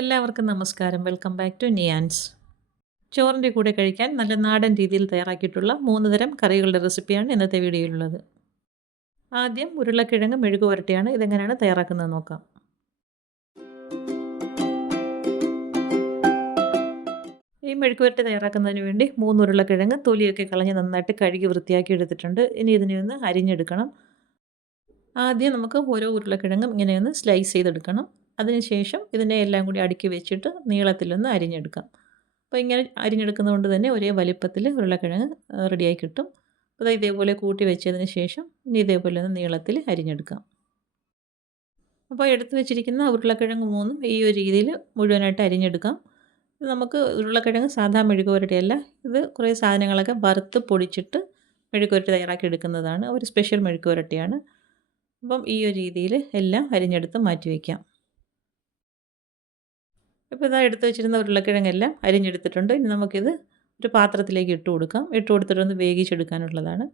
എല്ലാവർക്കും നമസ്കാരം. Welcome back to Niyans. ചോറിൻ്റെ കൂടെ കഴിക്കാൻ നല്ല നാടൻ രീതിയിൽ തയ്യാറാക്കിയിട്ടുള്ള 3 തരം കറികളുടെ റെസിപ്പിയാണ് ഇന്നത്തെ വീഡിയോയിലുള്ളത്. ആദ്യം ഉരുളക്കിഴങ്ങ് മെഴുക് പുരട്ടിയാണ്. ഇതെങ്ങനെയാണ് തയ്യാറാക്കുന്നത് നോക്കാം. ഈ മെഴുക് പുരട്ടി തയ്യാറാക്കുന്നതിന് വേണ്ടി 3 ഉരുളക്കിഴങ്ങ് തൊലിയൊക്കെ കളഞ്ഞ് നന്നായിട്ട് കഴുകി വൃത്തിയാക്കി എടുത്തിട്ടുണ്ട്. ഇനി ഇതിനെ ഒന്ന് അരിഞ്ഞെടുക്കണം. ആദ്യം നമുക്ക് ഓരോ ഉരുളക്കിഴങ്ങും ഇങ്ങനെയൊന്ന് സ്ലൈസ് ചെയ്തെടുക്കണം. അതിനുശേഷം ഇതിനെ എല്ലാം കൂടി അടുക്കി വെച്ചിട്ട് നീളത്തിലൊന്ന് അരിഞ്ഞെടുക്കാം. അപ്പോൾ ഇങ്ങനെ അരിഞ്ഞെടുക്കുന്നത് കൊണ്ട് തന്നെ ഒരേ വലിപ്പത്തിൽ ഉരുളക്കിഴങ്ങ് റെഡിയായി കിട്ടും. അപ്പോൾ ഇതേപോലെ കൂട്ടി വെച്ചതിന് ശേഷം ഇനി ഇതേപോലെ ഒന്ന് നീളത്തിൽ അരിഞ്ഞെടുക്കാം. അപ്പോൾ എടുത്തു വെച്ചിരിക്കുന്ന ഉരുളക്കിഴങ്ങ് മൂന്നും ഈ ഒരു രീതിയിൽ മുഴുവനായിട്ട് അരിഞ്ഞെടുക്കാം. നമുക്ക് ഉരുളക്കിഴങ്ങ് സാധാ മെഴുക് പുരട്ടിയല്ല, ഇത് കുറേ സാധനങ്ങളൊക്കെ വറുത്ത് പൊടിച്ചിട്ട് മെഴുക് പുരട്ടി തയ്യാറാക്കി എടുക്കുന്നതാണ്. ഒരു സ്പെഷ്യൽ മെഴുക് പുരട്ടിയാണ്. അപ്പം ഈ ഒരു രീതിയിൽ എല്ലാം അരിഞ്ഞെടുത്ത് മാറ്റി വയ്ക്കാം. ഇപ്പോൾ ഇതാ എടുത്ത് വെച്ചിരുന്ന ഉരുളക്കിഴങ്ങെല്ലാം അരിഞ്ഞെടുത്തിട്ടുണ്ട്. ഇനി നമുക്കിത് ഒരു പാത്രത്തിലേക്ക് ഇട്ട് കൊടുക്കാം. ഇട്ട് കൊടുത്തിട്ടൊന്ന് വേവിച്ചെടുക്കാനുള്ളതാണ്.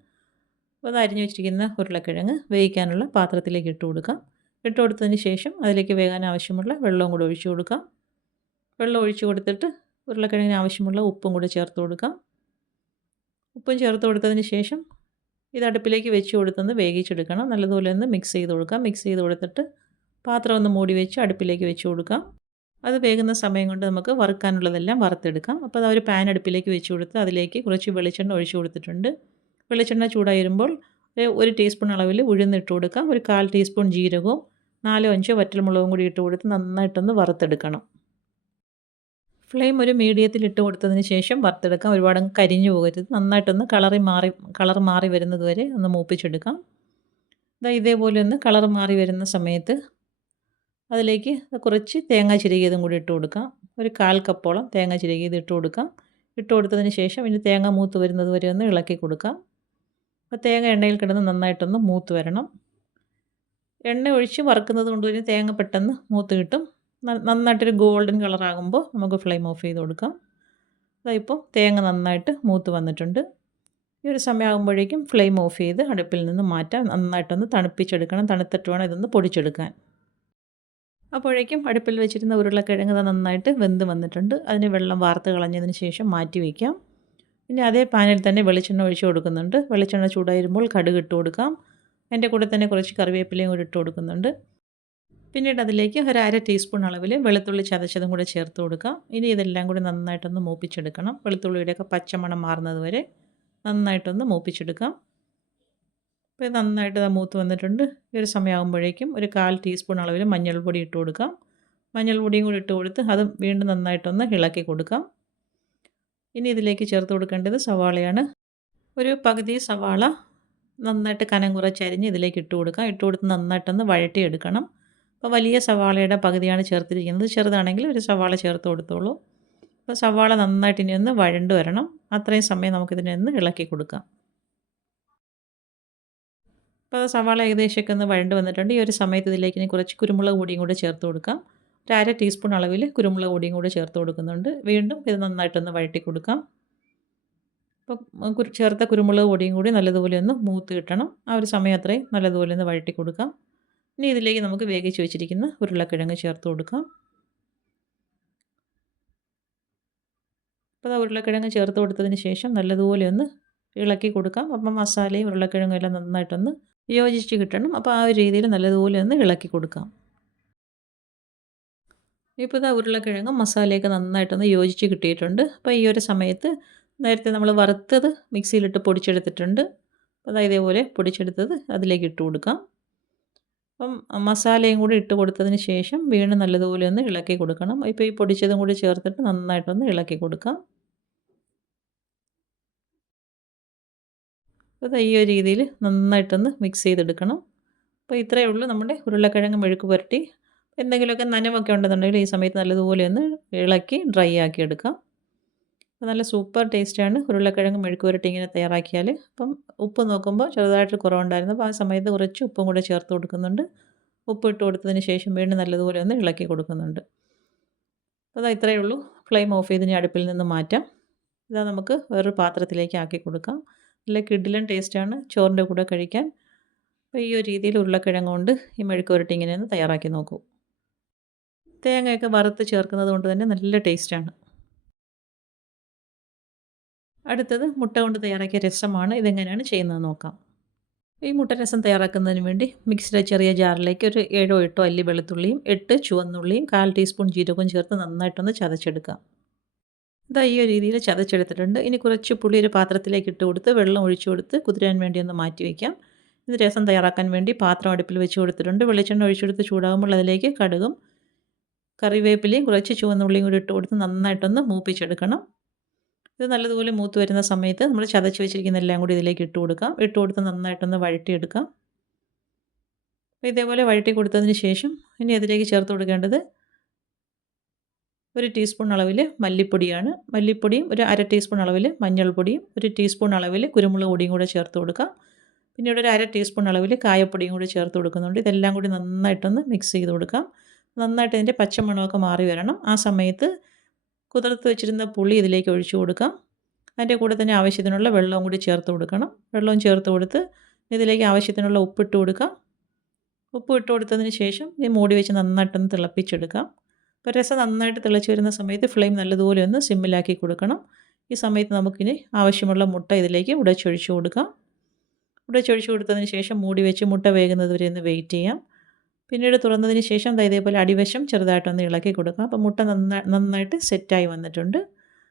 അപ്പോൾ അത് അരിഞ്ഞു വെച്ചിരിക്കുന്ന ഉരുളക്കിഴങ്ങ് വേവിക്കാനുള്ള പാത്രത്തിലേക്ക് ഇട്ട് കൊടുക്കാം. ഇട്ട് കൊടുത്തതിന് ശേഷം അതിലേക്ക് വേകാൻ ആവശ്യമുള്ള വെള്ളവും കൂടി ഒഴിച്ചു കൊടുക്കാം. വെള്ളം ഒഴിച്ചു കൊടുത്തിട്ട് ഉരുളക്കിഴങ്ങിന് ആവശ്യമുള്ള ഉപ്പും കൂടി ചേർത്ത് കൊടുക്കാം. ഉപ്പും ചേർത്ത് കൊടുത്തതിന് ശേഷം ഇത് അടുപ്പിലേക്ക് വെച്ച് കൊടുത്തൊന്ന് വേവിച്ചെടുക്കണം. നല്ലതുപോലെ ഒന്ന് മിക്സ് ചെയ്ത് കൊടുക്കാം. മിക്സ് ചെയ്ത് കൊടുത്തിട്ട് പാത്രം ഒന്ന് മൂടി വെച്ച് അടുപ്പിലേക്ക് വെച്ച് കൊടുക്കാം. അത് വേകുന്ന സമയം കൊണ്ട് നമുക്ക് വറുക്കാനുള്ളതെല്ലാം വറുത്തെടുക്കാം. അപ്പോൾ അത് ഒരു പാൻ അടുപ്പിലേക്ക് വെച്ച് കൊടുത്ത് അതിലേക്ക് കുറച്ച് വെളിച്ചെണ്ണ ഒഴിച്ചു കൊടുത്തിട്ടുണ്ട്. വെളിച്ചെണ്ണ ചൂടായി വരുമ്പോൾ 1 ടീസ്പൂൺ അളവിൽ ഉഴുന്നിട്ട് കൊടുക്കാം. ഒരു 1/4 ടീസ്പൂൺ ജീരകവും 4-5 വറ്റൽമുളകും കൂടി ഇട്ട് കൊടുത്ത് നന്നായിട്ടൊന്ന് വറുത്തെടുക്കണം. ഫ്ലെയിം ഒരു മീഡിയത്തിൽ ഇട്ട് കൊടുത്തതിന് ശേഷം വറുത്തെടുക്കാം. ഒരുപാട് കരിഞ്ഞു പോകരുത്. നന്നായിട്ടൊന്ന് കളർ മാറി വരുന്നത് വരെ ഒന്ന് മൂപ്പിച്ചെടുക്കാം. ഇതേപോലെ ഒന്ന് കളർ മാറി വരുന്ന സമയത്ത് അതിലേക്ക് കുറച്ച് തേങ്ങ ചിരകിയതും കൂടി ഇട്ട് കൊടുക്കാം. ഒരു 1/4 കപ്പോളം തേങ്ങ ചിരകിയത് ഇട്ട് കൊടുക്കാം. ഇട്ട് കൊടുത്തതിന് ശേഷം ഇനി തേങ്ങ മൂത്ത് വരുന്നത് വരെ ഒന്ന് ഇളക്കി കൊടുക്കാം. അപ്പോൾ തേങ്ങ എണ്ണയിൽ കിടന്ന് നന്നായിട്ടൊന്ന് മൂത്ത് വരണം. എണ്ണ ഒഴിച്ച് വറുക്കുന്നത് കൊണ്ട് തന്നെ തേങ്ങ പെട്ടെന്ന് മൂത്ത് കിട്ടും. നന്നായിട്ടൊരു ഗോൾഡൻ കളറാകുമ്പോൾ നമുക്ക് ഫ്ലെയിം ഓഫ് ചെയ്ത് കൊടുക്കാം. ഇപ്പോൾ തേങ്ങ നന്നായിട്ട് മൂത്ത് വന്നിട്ടുണ്ട്. ഈ ഒരു സമയമാകുമ്പോഴേക്കും ഫ്ലെയിം ഓഫ് ചെയ്ത് അടുപ്പിൽ നിന്ന് മാറ്റാം. നന്നായിട്ടൊന്ന് തണുപ്പിച്ചെടുക്കണം. തണുത്തിട്ട് വേണം ഇതൊന്ന് പൊടിച്ചെടുക്കാൻ. അപ്പോഴേക്കും അടുപ്പിൽ വെച്ചിരുന്ന ഉരുളക്കിഴങ്ങ് നന്നായിട്ട് വെന്ത് വന്നിട്ടുണ്ട്. അതിന് വെള്ളം വാർത്ത് കളഞ്ഞതിന് ശേഷം മാറ്റി വയ്ക്കാം. ഇനി അതേ പാനിൽ തന്നെ വെളിച്ചെണ്ണ ഒഴിച്ച് കൊടുക്കുന്നുണ്ട്. വെളിച്ചെണ്ണ ചൂടായി വരുമ്പോൾ കടുക് ഇട്ട് കൊടുക്കാം. അതിൻ്റെ കൂടെ തന്നെ കുറച്ച് കറിവേപ്പിലയും കൂടി ഇട്ട് കൊടുക്കുന്നുണ്ട്. പിന്നീട് അതിലേക്ക് ഒരു 1/2 ടീസ്പൂൺ അളവിൽ വെളുത്തുള്ളി ചതച്ചതും കൂടി ചേർത്ത് കൊടുക്കാം. ഇനി ഇതെല്ലാം കൂടി നന്നായിട്ടൊന്ന് മൂപ്പിച്ചെടുക്കണം. വെളുത്തുള്ളിയുടെയൊക്കെ പച്ചമണം മാറുന്നത് വരെ നന്നായിട്ടൊന്ന് മൂപ്പിച്ചെടുക്കാം. അപ്പോൾ ഇത് നന്നായിട്ട് മൂത്ത് വന്നിട്ടുണ്ട്. ഈ ഒരു സമയമാകുമ്പോഴേക്കും ഒരു 1/4 ടീസ്പൂൺ അളവിൽ മഞ്ഞൾപ്പൊടി ഇട്ട് കൊടുക്കാം. മഞ്ഞൾപ്പൊടിയും കൂടി ഇട്ട് കൊടുത്ത് അത് വീണ്ടും നന്നായിട്ടൊന്ന് ഇളക്കി കൊടുക്കാം. ഇനി ഇതിലേക്ക് ചേർത്ത് കൊടുക്കേണ്ടത് സവാളയാണ്. ഒരു പകുതി സവാള നന്നായിട്ട് കനം കുറച്ചരിഞ്ഞ് ഇതിലേക്ക് ഇട്ട് കൊടുക്കാം. ഇട്ട് കൊടുത്ത് നന്നായിട്ടൊന്ന് വഴറ്റിയെടുക്കണം. അപ്പോൾ വലിയ സവാളയുടെ പകുതിയാണ് ചേർത്തിരിക്കുന്നത്. ചെറുതാണെങ്കിൽ ഒരു സവാള ചേർത്ത് കൊടുത്തോളൂ. അപ്പോൾ സവാള നന്നായിട്ട് ഇനി ഒന്ന് വഴണ്ട് വരണം. അത്രയും സമയം നമുക്കിതിനെ ഒന്ന് ഇളക്കി കൊടുക്കാം. അപ്പോൾ സവാള ഏകദേശമൊക്കെ ഒന്ന് വഴണ്ട് വന്നിട്ടുണ്ട്. ഈ ഒരു സമയത്ത് ഇതിലേക്ക് ഇനി കുറച്ച് കുരുമുളക് പൊടിയും കൂടി ചേർത്ത് കൊടുക്കാം. ഒരു 1/2 ടീസ്പൂൺ അളവിൽ കുരുമുളക് പൊടിയും കൂടി ചേർത്ത് കൊടുക്കുന്നുണ്ട്. വീണ്ടും ഇത് നന്നായിട്ടൊന്ന് വഴറ്റി കൊടുക്കാം. അപ്പോൾ ചേർത്ത കുരുമുളക് പൊടിയും കൂടി നല്ലതുപോലെ ഒന്ന് മൂത്ത് കിട്ടണം. ആ ഒരു സമയം അത്രയും നല്ലതുപോലെ ഒന്ന് വഴറ്റി കൊടുക്കാം. ഇനി ഇതിലേക്ക് നമുക്ക് വേവിച്ച് വെച്ചിരിക്കുന്ന ഉരുളക്കിഴങ്ങ് ചേർത്ത് കൊടുക്കാം. അപ്പോൾ ഉരുളക്കിഴങ്ങ് ചേർത്ത് കൊടുത്തതിന് ശേഷം നല്ലതുപോലെ ഒന്ന് ഇളക്കി കൊടുക്കാം. അപ്പം മസാലയും ഉരുളക്കിഴങ്ങും എല്ലാം നന്നായിട്ടൊന്ന് യോജിച്ച് കിട്ടണം. അപ്പോൾ ആ ഒരു രീതിയിൽ നല്ലതുപോലെ ഒന്ന് ഇളക്കി കൊടുക്കാം. ഇപ്പോൾ ഉരുളക്കിഴങ്ങും മസാലയൊക്കെ നന്നായിട്ടൊന്ന് യോജിച്ച് കിട്ടിയിട്ടുണ്ട്. അപ്പോൾ ഈ ഒരു സമയത്ത് നേരത്തെ നമ്മൾ വറുത്തത് മിക്സിയിലിട്ട് പൊടിച്ചെടുത്തിട്ടുണ്ട്. അപ്പോൾ ഇതേപോലെ പൊടിച്ചെടുത്തത് അതിലേക്ക് ഇട്ട് കൊടുക്കാം. അപ്പം മസാലയും കൂടി ഇട്ട് കൊടുത്തതിന് ശേഷം വീണ്ടും നല്ലതുപോലെ ഒന്ന് ഇളക്കി കൊടുക്കണം. ഇപ്പോൾ ഈ പൊടിച്ചതും കൂടി ചേർത്തിട്ട് നന്നായിട്ടൊന്ന് ഇളക്കി കൊടുക്കാം. അപ്പോൾ ഈ ഒരു രീതിയിൽ നന്നായിട്ടൊന്ന് മിക്സ് ചെയ്തെടുക്കണം. അപ്പോൾ ഇത്രയേ ഉള്ളൂ നമ്മുടെ ഉരുളക്കിഴങ്ങ് മെഴുക്ക് പുരട്ടി. എന്തെങ്കിലുമൊക്കെ നനവൊക്കെ ഉണ്ടെന്നുണ്ടെങ്കിൽ ഈ സമയത്ത് നല്ലതുപോലെ ഒന്ന് ഇളക്കി ഡ്രൈ ആക്കി എടുക്കാം. അപ്പോൾ നല്ല സൂപ്പർ ടേസ്റ്റാണ് ഉരുളക്കിഴങ്ങ് മെഴുക്ക് പുരട്ടി ഇങ്ങനെ തയ്യാറാക്കിയാൽ. അപ്പം ഉപ്പ് നോക്കുമ്പോൾ ചെറുതായിട്ട് കുറവുണ്ടായിരുന്നു. അപ്പോൾ ആ സമയത്ത് കുറച്ച് ഉപ്പും കൂടെ ചേർത്ത് കൊടുക്കുന്നുണ്ട്. ഉപ്പ് ഇട്ട് കൊടുത്തതിന് ശേഷം വീണ്ടും നല്ലതുപോലെ ഒന്ന് ഇളക്കി കൊടുക്കുന്നുണ്ട്. അപ്പോൾ ഇത്രയേ ഉള്ളൂ. ഫ്ലെയിം ഓഫ് ചെയ്ത് ഇനി അടുപ്പിൽ നിന്ന് മാറ്റാം. നമുക്ക് വേറൊരു പാത്രത്തിലേക്ക് ആക്കി കൊടുക്കാം. നല്ല കിടിലൻ ടേസ്റ്റാണ് ചോറിൻ്റെ കൂടെ കഴിക്കാൻ. അപ്പോൾ ഈ ഒരു രീതിയിൽ ഉരുളക്കിഴങ്ങ് കൊണ്ട് ഈ മെഴുക്ക് പുരട്ടി ഇങ്ങനെ ഒന്ന് തയ്യാറാക്കി നോക്കൂ. തേങ്ങയൊക്കെ വറുത്ത് ചേർക്കുന്നത് കൊണ്ട് തന്നെ നല്ല ടേസ്റ്റാണ്. അടുത്തത് മുട്ട കൊണ്ട് തയ്യാറാക്കിയ രസമാണ്. ഇതെങ്ങനെയാണ് ചെയ്യുന്നതെന്ന് നോക്കാം. ഈ മുട്ട രസം തയ്യാറാക്കുന്നതിന് വേണ്ടി മിക്സിയുടെ ചെറിയ ജാറിലേക്ക് ഒരു 7 8 അല്ലി വെളുത്തുള്ളിയും 8 ചുവന്നുള്ളിയും 1/4 ടീസ്പൂൺ ജീരകവും ചേർത്ത് നന്നായിട്ടൊന്ന് ചതച്ചെടുക്കാം. ഇതാ ഈ ഒരു രീതിയിൽ ചതച്ചെടുത്തിട്ടുണ്ട്. ഇനി കുറച്ച് പുളി ഒരു പാത്രത്തിലേക്ക് ഇട്ട് കൊടുത്ത് വെള്ളം ഒഴിച്ചു കൊടുത്ത് കുതിരാൻ വേണ്ടി ഒന്ന് മാറ്റി വയ്ക്കാം. ഇത് രസം തയ്യാറാക്കാൻ വേണ്ടി പാത്രം അടുപ്പിൽ വെച്ച് കൊടുത്തിട്ടുണ്ട്. വെളിച്ചെണ്ണ ഒഴിച്ചെടുത്ത് ചൂടാകുമ്പോൾ അതിലേക്ക് കടുകും കറിവേപ്പിലയും കുറച്ച് ചുവന്നുള്ളിയും കൂടി ഇട്ട് കൊടുത്ത് നന്നായിട്ടൊന്ന് മൂപ്പിച്ചെടുക്കണം. ഇത് നല്ലതുപോലെ മൂത്ത് വരുന്ന സമയത്ത് നമ്മൾ ചതച്ച് വെച്ചിരിക്കുന്ന എല്ലാം കൂടി ഇതിലേക്ക് ഇട്ട് കൊടുക്കാം. ഇട്ട് കൊടുത്ത് നന്നായിട്ടൊന്ന് വഴറ്റിയെടുക്കാം. അപ്പോൾ ഇതേപോലെ വഴറ്റി കൊടുത്തതിന് ശേഷം ഇനി അതിലേക്ക് ചേർത്ത് കൊടുക്കേണ്ടത് 1 ടീസ്പൂൺ അളവിൽ മല്ലിപ്പൊടിയാണ്. മല്ലിപ്പൊടിയും ഒരു 1/2 ടീസ്പൂൺ അളവിൽ മഞ്ഞൾപ്പൊടിയും 1 ടീസ്പൂൺ അളവിൽ കുരുമുളക് പൊടിയും കൂടെ ചേർത്ത് കൊടുക്കാം. പിന്നീട് ഒരു 1/2 ടീസ്പൂൺ അളവിൽ കായപ്പൊടിയും കൂടി ചേർത്ത് കൊടുക്കുന്നുണ്ട്. ഇതെല്ലാം കൂടി നന്നായിട്ടൊന്ന് മിക്സ് ചെയ്ത് കൊടുക്കാം. നന്നായിട്ട് ഇതിൻ്റെ പച്ചമണമൊക്കെ മാറി വരണം. ആ സമയത്ത് കുതിർത്ത് വെച്ചിരുന്ന പുളി ഇതിലേക്ക് ഒഴിച്ചു കൊടുക്കാം. അതിൻ്റെ കൂടെ തന്നെ ആവശ്യത്തിനുള്ള വെള്ളവും കൂടി ചേർത്ത് കൊടുക്കണം. വെള്ളവും ചേർത്ത് കൊടുത്ത് ഇതിലേക്ക് ആവശ്യത്തിനുള്ള ഉപ്പിട്ട് കൊടുക്കാം. ഉപ്പ് ഇട്ട് കൊടുത്തതിന് ശേഷം ഈ മൂടി വെച്ച് നന്നായിട്ടൊന്ന് തിളപ്പിച്ചെടുക്കാം. അപ്പോൾ രസം നന്നായിട്ട് തിളച്ച് വരുന്ന സമയത്ത് ഫ്ലെയിം നല്ലതുപോലെ ഒന്ന് സിമ്മിലാക്കി കൊടുക്കണം. ഈ സമയത്ത് നമുക്കിനി ആവശ്യമുള്ള മുട്ട ഇതിലേക്ക് ഉടച്ചൊഴിച്ച് കൊടുക്കാം. ഉടച്ചൊഴിച്ച് കൊടുത്തതിന് ശേഷം മൂടി വെച്ച് മുട്ട വേകുന്നത് വരെ ഒന്ന് വെയിറ്റ് ചെയ്യാം. പിന്നീട് തുറന്നതിന് ശേഷം ഇതേപോലെ അടിവശം ചെറുതായിട്ടൊന്ന് ഇളക്കി കൊടുക്കാം. അപ്പോൾ മുട്ട നന്നായിട്ട് സെറ്റായി വന്നിട്ടുണ്ട്.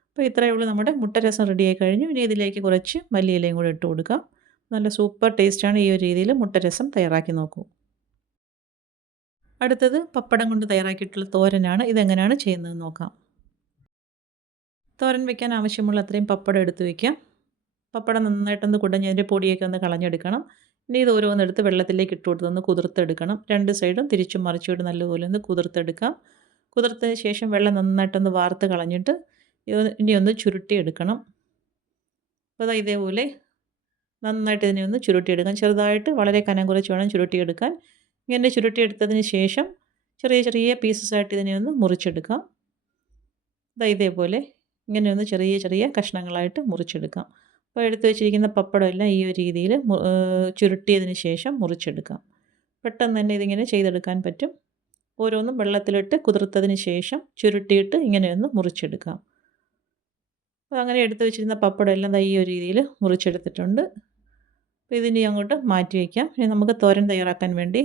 അപ്പോൾ ഇത്രയേ ഉള്ളൂ, നമ്മുടെ മുട്ട രസം റെഡിയായി കഴിഞ്ഞു. ഇനി ഇതിലേക്ക് കുറച്ച് മല്ലിയിലയും കൂടി ഇട്ട് കൊടുക്കാം. നല്ല സൂപ്പർ ടേസ്റ്റാണ്. ഈ ഒരു രീതിയിൽ മുട്ട രസം തയ്യാറാക്കി നോക്കൂ. അടുത്തത് പപ്പടം കൊണ്ട് തയ്യാറാക്കിയിട്ടുള്ള തോരനാണ്. ഇതെങ്ങനെയാണ് ചെയ്യുന്നതെന്ന് നോക്കാം. തോരൻ വയ്ക്കാൻ ആവശ്യമുള്ള അത്രയും പപ്പടം എടുത്ത് വയ്ക്കാം. പപ്പടം നന്നായിട്ടൊന്ന് കുടഞ്ഞ് അതിൻ്റെ പൊടിയൊക്കെ ഒന്ന് കളഞ്ഞെടുക്കണം. ഇനി ഇത് ഓരോന്നെടുത്ത് വെള്ളത്തിലേക്ക് ഇട്ട് കൊടുത്തൊന്ന് കുതിർത്തെടുക്കണം. 2 സൈഡും തിരിച്ചും മറിച്ചും നല്ലപോലെ ഒന്ന് കുതിർത്തെടുക്കാം. കുതിർത്തതിന് ശേഷം വെള്ളം നന്നായിട്ടൊന്ന് വാർത്ത് കളഞ്ഞിട്ട് ഇനി ഒന്ന് ചുരുട്ടിയെടുക്കണം. അപ്പോൾ ഇതേപോലെ നന്നായിട്ട് ഇതിനെ ഒന്ന് ചുരുട്ടിയെടുക്കാം. ചെറുതായിട്ട് വളരെ കനം കുറച്ച് വേണം ചുരുട്ടിയെടുക്കാൻ. ഇങ്ങനെ ചുരുട്ടിയെടുത്തതിന് ശേഷം ചെറിയ ചെറിയ പീസസായിട്ട് ഇതിനെ ഒന്ന് മുറിച്ചെടുക്കാം. ഇതേപോലെ ഇങ്ങനെ ഒന്ന് ചെറിയ ചെറിയ കഷ്ണങ്ങളായിട്ട് മുറിച്ചെടുക്കാം. അപ്പോൾ എടുത്ത് വെച്ചിരിക്കുന്ന പപ്പടം എല്ലാം ഈ ഒരു രീതിയിൽ ചുരുട്ടിയതിന് ശേഷം മുറിച്ചെടുക്കാം. പെട്ടെന്ന് തന്നെ ഇതിങ്ങനെ ചെയ്തെടുക്കാൻ പറ്റും. ഓരോന്നും വെള്ളത്തിലിട്ട് കുതിർത്തതിന് ശേഷം ചുരുട്ടിയിട്ട് ഇങ്ങനെയൊന്ന് മുറിച്ചെടുക്കാം. അപ്പോൾ അങ്ങനെ എടുത്ത് വെച്ചിരുന്ന പപ്പടം എല്ലാം ഈ ഒരു രീതിയിൽ മുറിച്ചെടുത്തിട്ടുണ്ട്. അപ്പോൾ ഇതിനി അങ്ങോട്ട് മാറ്റി വയ്ക്കാം. ഇനി നമുക്ക് തോരൻ തയ്യാറാക്കാൻ വേണ്ടി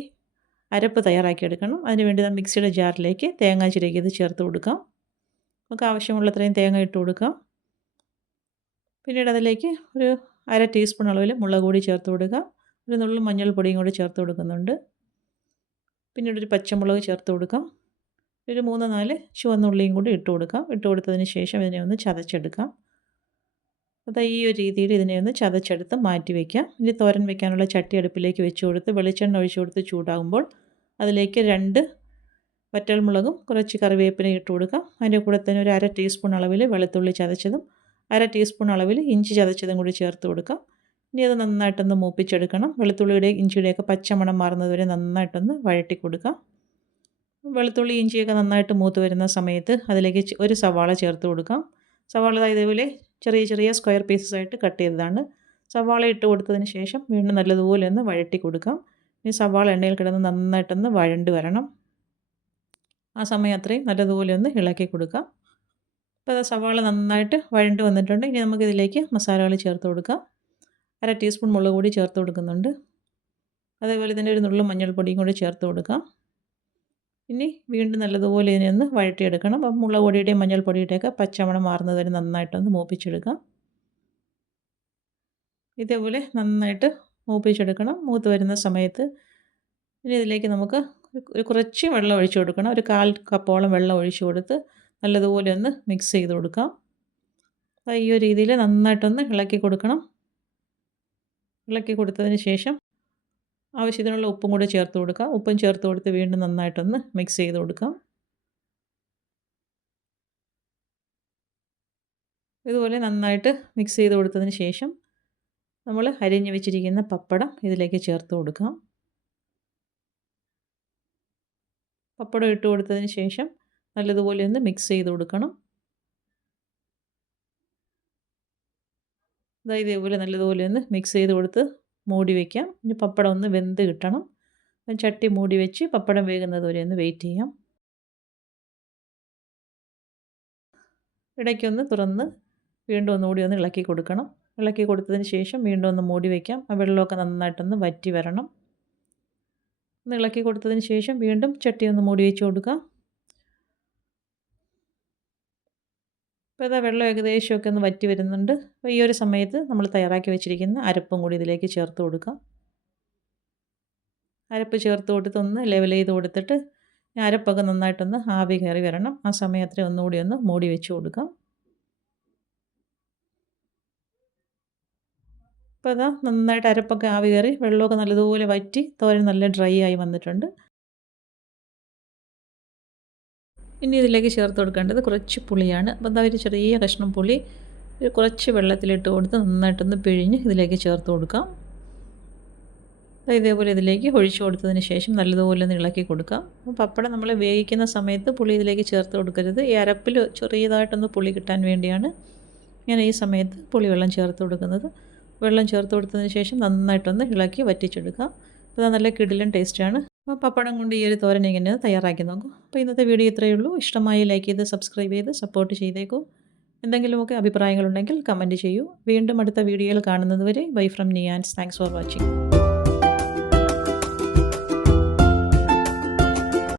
അരപ്പ് തയ്യാറാക്കിയെടുക്കണം. അതിനുവേണ്ടി മിക്സിയുടെ ജാറിലേക്ക് തേങ്ങ ചിരകിയത് ചേർത്ത് കൊടുക്കാം. നമുക്ക് ആവശ്യമുള്ളത്രയും തേങ്ങ ഇട്ട് കൊടുക്കാം. പിന്നീട് അതിലേക്ക് ഒരു 1/2 ടീസ്പൂൺ അളവിൽ മുളക് പൊടി ചേർത്ത് കൊടുക്കുക. ഒരു നുള്ളു മഞ്ഞൾപ്പൊടിയും കൂടി ചേർത്ത് കൊടുക്കുന്നുണ്ട്. പിന്നീട് ഒരു പച്ചമുളക് ചേർത്ത് കൊടുക്കാം. ഒരു 3 4 ചുവന്നുള്ളിയും കൂടി ഇട്ട് കൊടുക്കാം. ഇട്ട് കൊടുത്തതിന് ശേഷം ഇതിനെ ഒന്ന് ചതച്ചെടുക്കാം. അപ്പോൾ ഈ ഒരു രീതിയിൽ ഇതിനെ ഒന്ന് ചതച്ചെടുത്ത് മാറ്റി വയ്ക്കാം. ഇനി തോരൻ വയ്ക്കാനുള്ള ചട്ടി അടുപ്പിലേക്ക് വെച്ച് കൊടുത്ത് വെളിച്ചെണ്ണ ഒഴിച്ച് കൊടുത്ത് ചൂടാകുമ്പോൾ അതിലേക്ക് 2 വറ്റൽമുളകും കുറച്ച് കറിവേപ്പിലയും ഇട്ട് കൊടുക്കാം. അതിൻ്റെ കൂടെ തന്നെ ഒരു 1/2 ടീസ്പൂൺ അളവിൽ വെളുത്തുള്ളി ചതച്ചതും 1/2 ടീസ്പൂൺ അളവിൽ ഇഞ്ചി ചതച്ചതും കൂടി ചേർത്ത് കൊടുക്കാം. ഇനി അത് നന്നായിട്ടൊന്ന് മൂപ്പിച്ചെടുക്കണം. വെളുത്തുള്ളിയുടെയും ഇഞ്ചിയുടെയൊക്കെ പച്ചമണം മാറുന്നത് വരെ നന്നായിട്ടൊന്ന് വഴറ്റി കൊടുക്കാം. വെളുത്തുള്ളി ഇഞ്ചിയൊക്കെ നന്നായിട്ട് മൂത്ത് വരുന്ന സമയത്ത് അതിലേക്ക് ഒരു സവാള ചേർത്ത് കൊടുക്കാം. സവാള ഇതേപോലെ ചെറിയ ചെറിയ സ്ക്വയർ പീസസായിട്ട് കട്ട് ചെയ്തതാണ്. സവാള ഇട്ട് കൊടുത്തതിന് ശേഷം വീണ്ടും നല്ലതുപോലെ ഒന്ന് വഴറ്റി കൊടുക്കാം. ഈ സവാള എണ്ണയിൽ കിടന്ന് നന്നായിട്ടൊന്ന് വഴണ്ട് വരണം. ആ സമയം അത്രയും നല്ലതുപോലെ ഒന്ന് ഇളക്കി കൊടുക്കാം. അപ്പോൾ സവാള നന്നായിട്ട് വഴണ്ട് വന്നിട്ടുണ്ട്. ഇനി നമുക്കിതിലേക്ക് മസാലകൾ ചേർത്ത് കൊടുക്കാം. 1/2 ടീസ്പൂൺ മുളക് പൊടി ചേർത്ത് കൊടുക്കുന്നുണ്ട്. അതേപോലെ തന്നെ ഒരു നുള്ളു മഞ്ഞൾപ്പൊടിയും കൂടി ചേർത്ത് കൊടുക്കാം. ഇനി വീണ്ടും നല്ലതുപോലെ ഇതിനെ ഒന്ന് വഴറ്റിയെടുക്കണം. അപ്പം മുളക് പൊടിയുടെയും മഞ്ഞൾപ്പൊടിയുടെയൊക്കെ പച്ചമണം മാറുന്നത് വരെ നന്നായിട്ടൊന്ന് മൂപ്പിച്ചെടുക്കാം. ഇതേപോലെ നന്നായിട്ട് മൂപ്പിച്ചെടുക്കണം. മൂത്ത് വരുന്ന സമയത്ത് ഇനി ഇതിലേക്ക് നമുക്ക് കുറച്ച് വെള്ളം ഒഴിച്ച് കൊടുക്കണം. ഒരു 1/4 കപ്പോളം വെള്ളം ഒഴിച്ച് കൊടുത്ത് നല്ലതുപോലെ ഒന്ന് മിക്സ് ചെയ്ത് കൊടുക്കാം. അപ്പോൾ ഈ ഒരു രീതിയിൽ നന്നായിട്ടൊന്ന് ഇളക്കി കൊടുക്കണം. ഇളക്കി കൊടുത്തതിന് ശേഷം ആവശ്യത്തിനുള്ള ഉപ്പും കൂടെ ചേർത്ത് കൊടുക്കാം. ഉപ്പും ചേർത്ത് കൊടുത്ത് വീണ്ടും നന്നായിട്ടൊന്ന് മിക്സ് ചെയ്ത് കൊടുക്കാം. ഇതുപോലെ നന്നായിട്ട് മിക്സ് ചെയ്ത് കൊടുത്തതിന് ശേഷം നമ്മൾ അരിഞ്ഞ് വെച്ചിരിക്കുന്ന പപ്പടം ഇതിലേക്ക് ചേർത്ത് കൊടുക്കാം. പപ്പടം ഇട്ട് കൊടുത്തതിന് ശേഷം നല്ലതുപോലെ ഒന്ന് മിക്സ് ചെയ്ത് കൊടുക്കണം. ഇതേപോലെ നല്ലതുപോലെ ഒന്ന് മിക്സ് ചെയ്ത് കൊടുത്ത് മൂടി വയ്ക്കാം. ഇനി പപ്പടം ഒന്ന് വെന്ത് കിട്ടണം. ചട്ടി മൂടി വെച്ച് പപ്പടം വേകുന്നത് വരെ ഒന്ന് വെയിറ്റ് ചെയ്യാം. ഇടയ്ക്കൊന്ന് തുറന്ന് വീണ്ടും ഒന്നുകൂടി ഒന്ന് ഇളക്കി കൊടുക്കണം. ഇളക്കി കൊടുത്തതിന് ശേഷം വീണ്ടും ഒന്ന് മൂടി വയ്ക്കാം. ആ വെള്ളമൊക്കെ നന്നായിട്ടൊന്ന് വറ്റി വരണം. ഒന്ന് ഇളക്കി കൊടുത്തതിന് ശേഷം വീണ്ടും ചട്ടി ഒന്ന് മൂടി വെച്ച് കൊടുക്കാം. അപ്പോൾ ഇതാ വെള്ളം ഏകദേശമൊക്കെ ഒന്ന് വറ്റി വരുന്നുണ്ട്. അപ്പോൾ ഈ ഒരു സമയത്ത് നമ്മൾ തയ്യാറാക്കി വെച്ചിരിക്കുന്ന അരപ്പും കൂടി ഇതിലേക്ക് ചേർത്ത് കൊടുക്കാം. അരപ്പ് ചേർത്ത് കൊടുത്തൊന്ന് ലെവൽ ചെയ്ത് കൊടുത്തിട്ട് അരപ്പൊക്കെ നന്നായിട്ടൊന്ന് ആവി കയറി വരണം. ആ സമയത്ത് ഒന്നുകൂടി ഒന്ന് മൂടി വെച്ച് കൊടുക്കാം. അപ്പോൾ അതാ നന്നായിട്ട് അരപ്പൊക്കെ ആവി കയറി വെള്ളമൊക്കെ നല്ലതുപോലെ വറ്റി തോരൻ നല്ല ഡ്രൈ ആയി വന്നിട്ടുണ്ട്. ഇനി ഇതിലേക്ക് ചേർത്ത് കൊടുക്കേണ്ടത് കുറച്ച് പുളിയാണ്. അപ്പോൾ എന്താ ഒരു ചെറിയ കഷ്ണം പുളി കുറച്ച് വെള്ളത്തിലിട്ട് കൊടുത്ത് നന്നായിട്ടൊന്ന് പിഴിഞ്ഞ് ഇതിലേക്ക് ചേർത്ത് കൊടുക്കാം. ഇതേപോലെ ഇതിലേക്ക് ഒഴിച്ചു കൊടുത്തതിന് ശേഷം നല്ലതുപോലെ ഒന്ന് ഇളക്കി കൊടുക്കാം. അപ്പോൾ പപ്പടം നമ്മൾ വേവിക്കുന്ന സമയത്ത് പുളി ഇതിലേക്ക് ചേർത്ത് കൊടുക്കരുത്. ഈ അരപ്പിൽ ചെറിയതായിട്ടൊന്ന് പുളി കിട്ടാൻ വേണ്ടിയാണ് ഞാൻ ഈ സമയത്ത് പുളിവെള്ളം ചേർത്ത് കൊടുക്കുന്നത്. വെള്ളം ചേർത്ത് കൊടുത്തതിന് ശേഷം നന്നായിട്ടൊന്ന് ഇളക്കി വറ്റിച്ചെടുക്കാം. അപ്പോൾ നല്ല കിടിലൻ ടേസ്റ്റാണ്. അപ്പോൾ പപ്പടം കൊണ്ട് ഈ ഒരു തോരൻ ഇങ്ങനെ തയ്യാറാക്കി നോക്കും. അപ്പോൾ ഇന്നത്തെ വീഡിയോ ഇത്രയേ ഉള്ളൂ. ഇഷ്ടമായി ലൈക്ക് ചെയ്ത് സബ്സ്ക്രൈബ് ചെയ്ത് സപ്പോർട്ട് ചെയ്തേക്കൂ. എന്തെങ്കിലുമൊക്കെ അഭിപ്രായങ്ങളുണ്ടെങ്കിൽ കമൻറ്റ് ചെയ്യൂ. വീണ്ടും അടുത്ത വീഡിയോയിൽ കാണുന്നത് വരെ bye from Niyans. Thanks for watching.